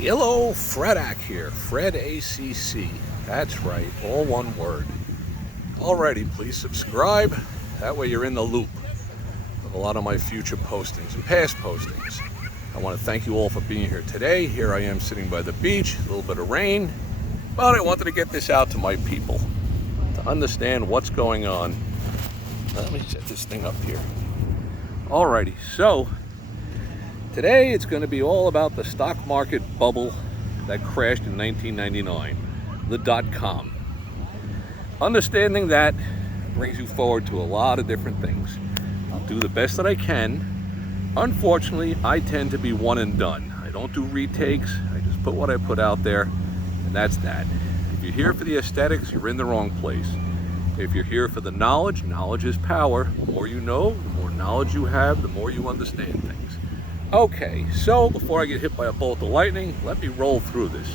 Hello, Fredak here, Fred ACC. That's right, all one word. Alrighty, please subscribe. That way you're in the loop of a lot of my future postings and past postings. I want to thank you all for being here today. Here I am sitting by the beach, a little bit of rain, but I wanted to get this out to my people to understand what's going on. Let me set this thing up here. Alrighty, so today it's going to be all about the stock market bubble that crashed in 1999, the dot-com. Understanding that brings you forward to a lot of different things. I'll do the best that I can. Unfortunately, I tend to be one and done. I don't do retakes. I just put what I put out there, and that's that. If you're here for the aesthetics, you're in the wrong place. If you're here for the knowledge, knowledge is power. The more you know, the more knowledge you have, the more you understand things. Okay, so before I get hit by a bolt of lightning, let me roll through this.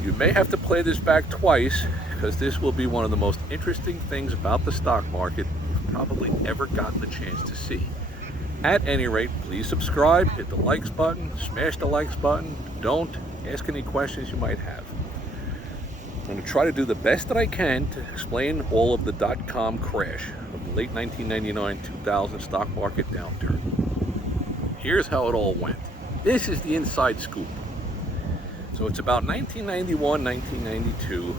You may have to play this back twice because this will be one of the most interesting things about the stock market you've probably ever gotten the chance to see. At any rate, please subscribe, hit the likes button, smash the likes button. Don't ask any questions you might have. I'm going to try to do the best that I can to explain all of the dot-com crash of the late 1999-2000 stock market downturn. Here's how it all went. This is the inside scoop. So it's about 1991, 1992.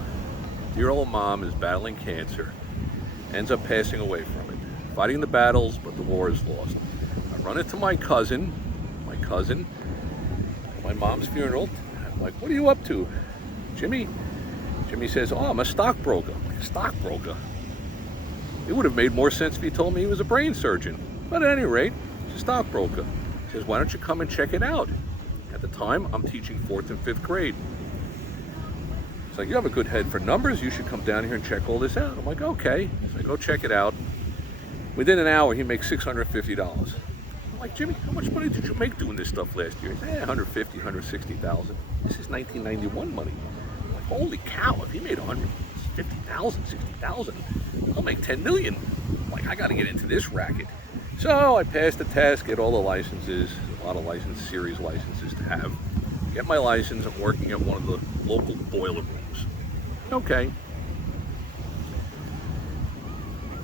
Dear old mom is battling cancer, ends up passing away from it. Fighting the battles, but the war is lost. I run into my cousin, at my mom's funeral. I'm like, what are you up to, Jimmy? Jimmy says, oh, I'm a stockbroker. Stockbroker? It would have made more sense if he told me he was a brain surgeon. But at any rate, he's a stockbroker. He says, why don't you come and check it out? At the time, I'm teaching 4th and 5th grade. He's like, you have a good head for numbers. You should come down here and check all this out. I'm like, okay. So I go check it out. Within an hour, he makes $650. I'm like, Jimmy, how much money did you make doing this stuff last year? He said, $150,000, $160,000. This is 1991 money. I'm like, holy cow, if he made $150,000, $60,000, I'll make $10 million. I'm like, I got to get into this racket. So I passed the test, get all the licenses, a lot of series licenses to have. Get my license, I'm working at one of the local boiler rooms. Okay.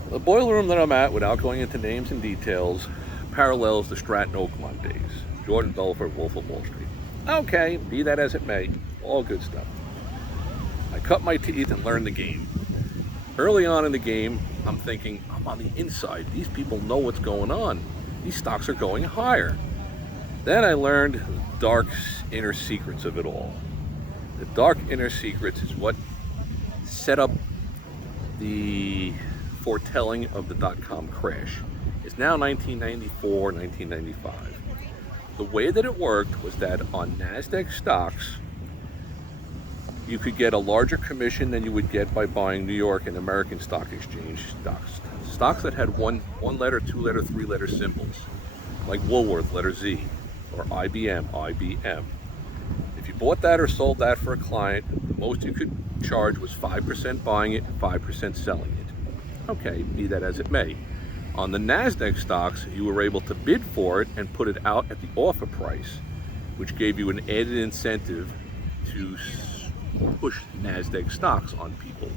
The boiler room that I'm at, without going into names and details, parallels the Stratton Oakmont days. Jordan Belfort, Wolf of Wall Street. Okay, be that as it may, all good stuff. I cut my teeth and learned the game. Early on in the game, I'm thinking, I'm on the inside. These people know what's going on. These stocks are going higher. Then I learned the dark inner secrets of it all. The dark inner secrets is what set up the foretelling of the dot-com crash. It's now 1994, 1995. The way that it worked was that on NASDAQ stocks, you could get a larger commission than you would get by buying New York and American Stock Exchange stocks. Stocks that had one letter, 2-letter, 3-letter symbols, like Woolworth, letter Z, or IBM. If you bought that or sold that for a client, the most you could charge was 5% buying it and 5% selling it. Okay, be that as it may. On the NASDAQ stocks, you were able to bid for it and put it out at the offer price, which gave you an added incentive to push NASDAQ stocks on people.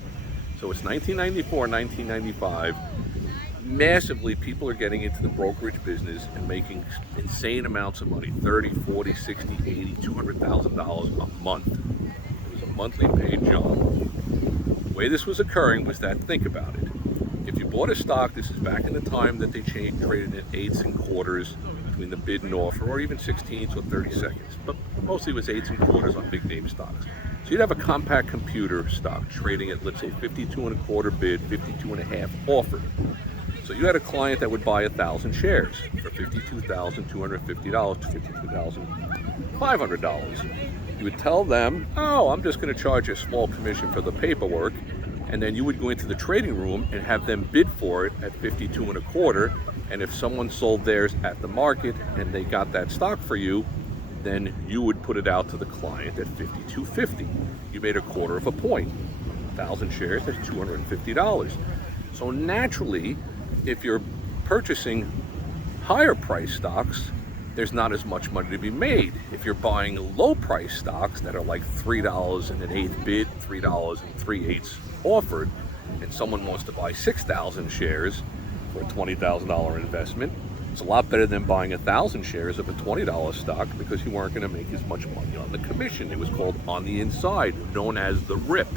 So it's 1994, 1995. Massively, people are getting into the brokerage business and making insane amounts of money, 30, 40, 60, 80, $200,000 a month. It was a monthly paid job. The way this was occurring was that, think about it. If you bought a stock, this is back in the time that they traded in 8ths and quarters between the bid and offer, or even 16ths or 30 seconds. But mostly it was 8ths and quarters on big name stocks. So you'd have a compact computer stock trading at, let's say, 52 and a quarter bid, 52 and a half offered. So you had a client that would buy 1,000 shares for $52,250 to $52,500. You would tell them, oh, I'm just going to charge you a small commission for the paperwork, and then you would go into the trading room and have them bid for it at 52 and a quarter, and if someone sold theirs at the market and they got that stock for you, then you would put it out to the client at $52.50. You made a quarter of a point. 1,000 shares, that's $250. So naturally, if you're purchasing higher price stocks, there's not as much money to be made. If you're buying low price stocks that are like $3 and an eighth bid, $3 and 3/8 offered, and someone wants to buy 6,000 shares for a $20,000 investment, it's a lot better than buying 1,000 shares of a $20 stock, because you weren't going to make as much money on the commission. It was called on the inside, known as the rip.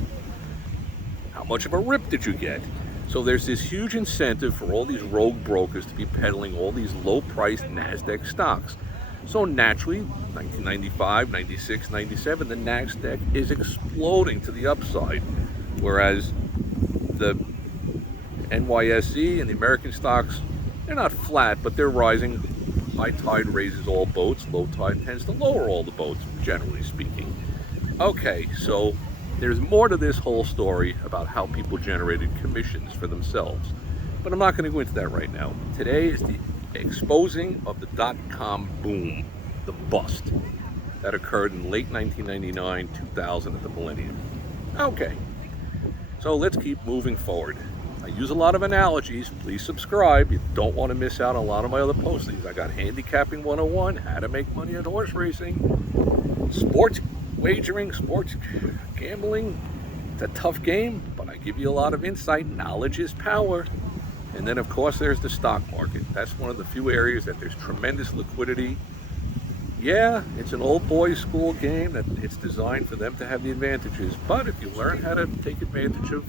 How much of a rip did you get? So there's this huge incentive for all these rogue brokers to be peddling all these low-priced NASDAQ stocks. So naturally, 1995, 96, 97, the NASDAQ is exploding to the upside, whereas the NYSE and the American stocks, they're not flat, but they're rising. High tide raises all boats. Low tide tends to lower all the boats, generally speaking. Okay, so there's more to this whole story about how people generated commissions for themselves, but I'm not going to go into that right now. Today is the exposing of the dot-com boom, the bust that occurred in late 1999, 2000 at the millennium. Okay, so let's keep moving forward. I use a lot of analogies. Please subscribe. You don't want to miss out on a lot of my other postings. I got Handicapping 101, how to make money at horse racing, sports wagering, sports gambling. It's a tough game, but I give you a lot of insight. Knowledge is power. And then, of course, there's the stock market. That's one of the few areas that there's tremendous liquidity. Yeah, it's an old boys school game that it's designed for them to have the advantages. But if you learn how to take advantage of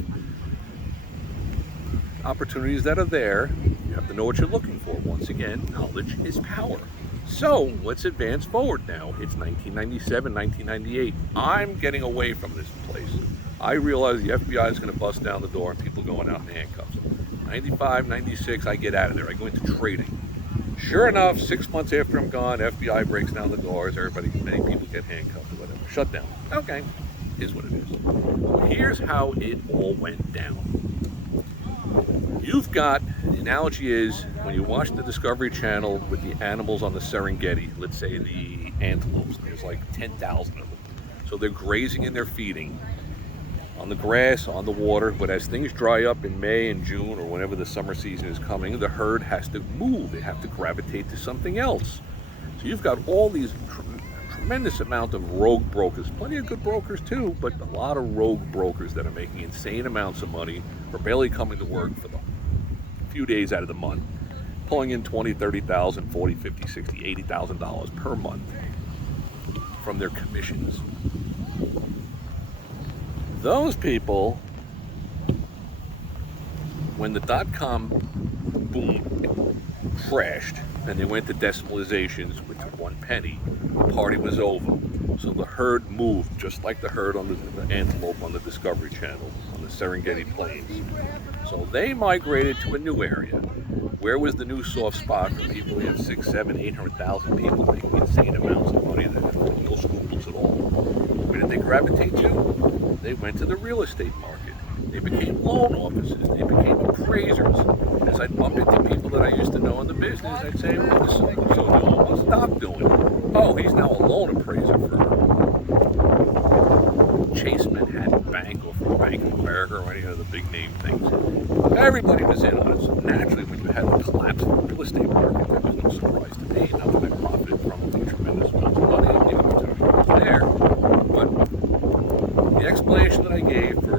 opportunities that are there, you have to know what you're looking for. Once again, knowledge is power. So let's advance forward now. It's 1997, 1998. I'm getting away from this place. I realize the FBI is going to bust down the door and people going out in handcuffs. 95, 96, I get out of there. I go into trading. Sure enough, 6 months after I'm gone, FBI breaks down the doors. Many people get handcuffed or whatever. Shut down. Okay, is what it is. Well, here's how it all went down. You've got, the analogy is, when you watch the Discovery Channel with the animals on the Serengeti, let's say the antelopes, there's like 10,000 of them. So they're grazing and they're feeding on the grass, on the water, but as things dry up in May and June or whenever the summer season is coming, the herd has to move. They have to gravitate to something else. So you've got all these tremendous amount of rogue brokers, plenty of good brokers too, but a lot of rogue brokers that are making insane amounts of money for barely coming to work for the few days out of the month, pulling in $20,000, $30,000, $40,000, $50,000, $60,000, $80,000 per month from their commissions. Those people, when the dot-com boom crashed and they went to decimalizations, which were 1 penny, the party was over. So the herd moved, just like the herd on the antelope on the Discovery Channel, on the Serengeti Plains. So they migrated to a new area. Where was the new soft spot for people who have 6, 7, 800,000 people making insane amounts of money that have no scruples at all? Where did they gravitate to? They went to the real estate market. They became loan officers. They became appraisers. As I'd bump into people that I used to know in the business, I'd say, what is so-and-so doing? What's Doc doing? Oh, he's now a loan appraiser for Chase Manhattan Bank or for Bank of America or any of the big name things. Everybody was in on it. So naturally, when you had the collapse of the real estate market, there was no surprise to me. Not that I profited from the tremendous amounts of money and the opportunity was there. But the explanation that I gave for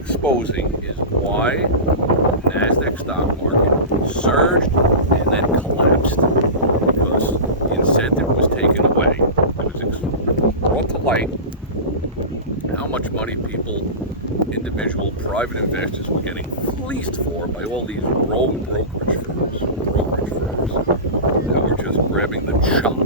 exposing is why the NASDAQ stock market surged and then collapsed, because the incentive was taken away. It was brought to light how much money people, individual private investors, were getting fleeced for by all these rogue brokerage firms that were just grabbing the chop.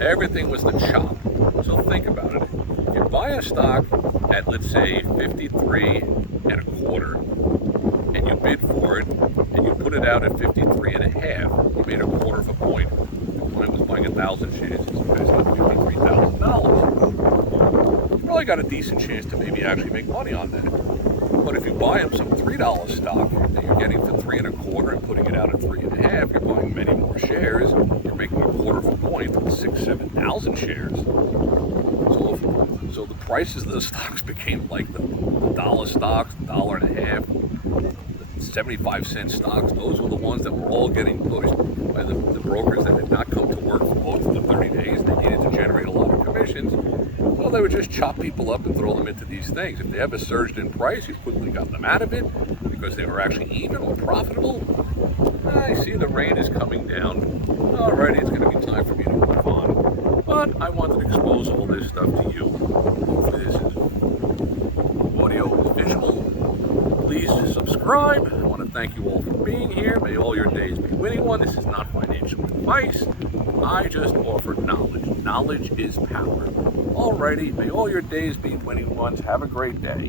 Everything was the chop. So think about it. If you buy a stock at, let's say, 53 and a quarter, and you bid for it, and you put it out at 53 and a half, you made a quarter of a point. When I was buying 1,000 shares, it's invested $53,000. You probably got a decent chance to maybe actually make money on that. But if you buy them some $3 stock that you're getting for 3 and a quarter and putting it out at 3 and a half, you're buying many more shares. You're making a quarter of a point with 6,000, 7,000 shares. So the prices of the stocks became like the dollar stocks, $1.50, 75-cent stocks. Those were the ones that were all getting pushed by the brokers that had not come to work for most of the 30 days. They needed to generate a lot of commissions. So they would just chop people up and throw them into these things. If they ever surged in price, you quickly got them out of it because they were actually even or profitable. I see the rain is coming down. Alrighty, it's going to be time for me to move on. But I wanted to expose all this stuff to you. Hopefully this is audio, visual. Please subscribe. I want to thank you all for being here. May all your days be winning one. This is not financial advice. I just offer knowledge. Knowledge is power. Alrighty, may all your days be winning ones. Have a great day.